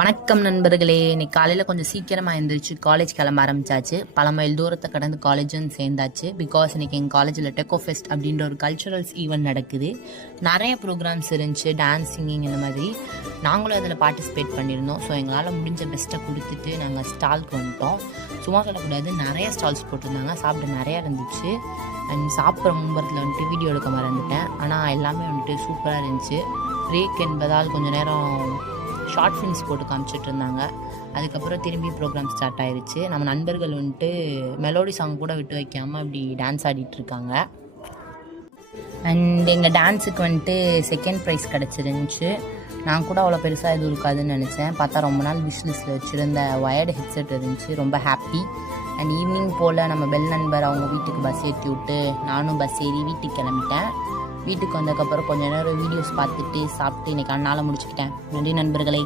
வணக்கம் நண்பர்களே. இன்னைக்கு காலையில் கொஞ்சம் சீக்கிரமாக எழுந்திரிச்சு காலேஜ் கிளம்ப ஆரம்பிச்சாச்சு. பல மைல் தூரத்தை கடந்து காலேஜும் சேர்ந்தாச்சு. பிகாஸ் இன்னைக்கு எங்கள் காலேஜில் டெக்கோ ஃபெஸ்ட் அப்படின்ற ஒரு கல்ச்சுரல்ஸ் ஈவெண்ட் நடக்குது. நிறைய ப்ரோக்ராம்ஸ் இருந்துச்சு, டான்ஸ், சிங்கிங், இந்த மாதிரி. நாங்களும் அதில் பார்ட்டிசிபேட் பண்ணியிருந்தோம். ஸோ எங்களால் முடிஞ்ச பெஸ்ட்டை கொடுத்துட்டு நாங்கள் ஸ்டாலுக்கு வந்துட்டோம். சும்மா சொல்லக்கூடாது, நிறைய ஸ்டால்ஸ் போட்டிருந்தாங்க, சாப்பிட நிறையா இருந்துச்சு. அண்ட் சாப்பிட்ற மும்பரத்தில் வந்துட்டு வீடியோ எடுக்க மறந்துட்டேன். ஆனால் எல்லாமே வந்துட்டு சூப்பராக இருந்துச்சு. பிரேக் என்பதால் கொஞ்சம் நேரம் ஷார்ட் ஃபிலிம்ஸ் போட்டு காமிச்சிட்டு இருந்தாங்க. அதுக்கப்புறம் திரும்பி ப்ரோக்ராம் ஸ்டார்ட் ஆயிடுச்சு. நம்ம நண்பர்கள் வந்துட்டு மெலோடி சாங் கூட விட்டு வைக்காமல் அப்படி டான்ஸ் ஆடிட்டுருக்காங்க. அண்ட் எங்கள் டான்ஸுக்கு வந்துட்டு செகண்ட் ப்ரைஸ் கிடச்சிருந்துச்சு. நான் கூட அவ்வளோ பெருசாக எதுவும் இருக்காதுன்னு நினச்சேன். பார்த்தா ரொம்ப நாள் விஷ் லிஸ்ட்டில் வச்சுருந்த ஒயர்டு ஹெட்செட் இருந்துச்சு. ரொம்ப ஹாப்பி. அண்ட் ஈவினிங் போல் நம்ம பெல் நண்பர் அவங்க வீட்டுக்கு பஸ் ஏற்றி விட்டு நானும் பஸ் ஏறி வீட்டுக்கு கிளம்பிட்டேன். வீட்டுக்கு வந்ததுக்கப்புறம் கொஞ்சம் நேரம் வீடியோஸ் பார்த்துட்டு சாப்பிட்டு இன்றைக்கி அண்ணால் முடிச்சுக்கிட்டேன். நன்றி நண்பர்களே.